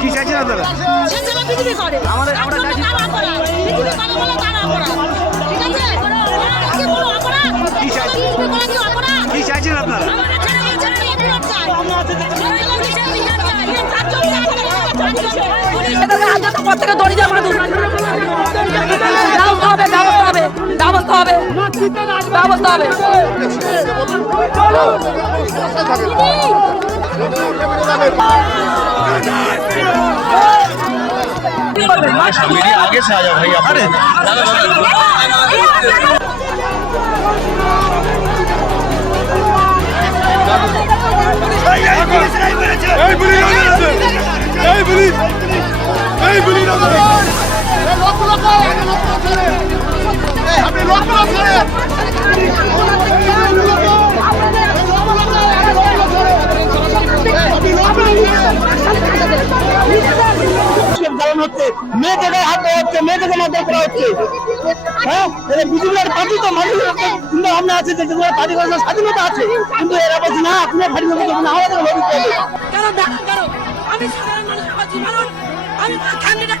ঠিক আছে আপনারা আমাদের আমরা চাইছি কি চাইছেন আপনারা হবে ব্যবস্থা ব্যবস্থা হবে ব্যবস্থা হবে आगे से आ जाओ भैया अरे Hey, believe on this! Hey, believe! Hey, believe on this! Hey, lock, lock, lock, lock, lock, lock, lock, lock, lock, lock, হচ্ছে মেয়ে জায়গায় হাত দেওয়া হচ্ছে, মেয়েকে মারধর করা হচ্ছে। হ্যাঁ? বিজেপির পার্টি তো মানুষের চিন্তা ভাবনা আছে যে পার্টি করার স্বাধীনতা আছে। কিন্তু এরা বলছে, না আপনি পার্টি না আমাদের আমি সাধারণ মানুষ আমি ক্যান্ডিডেট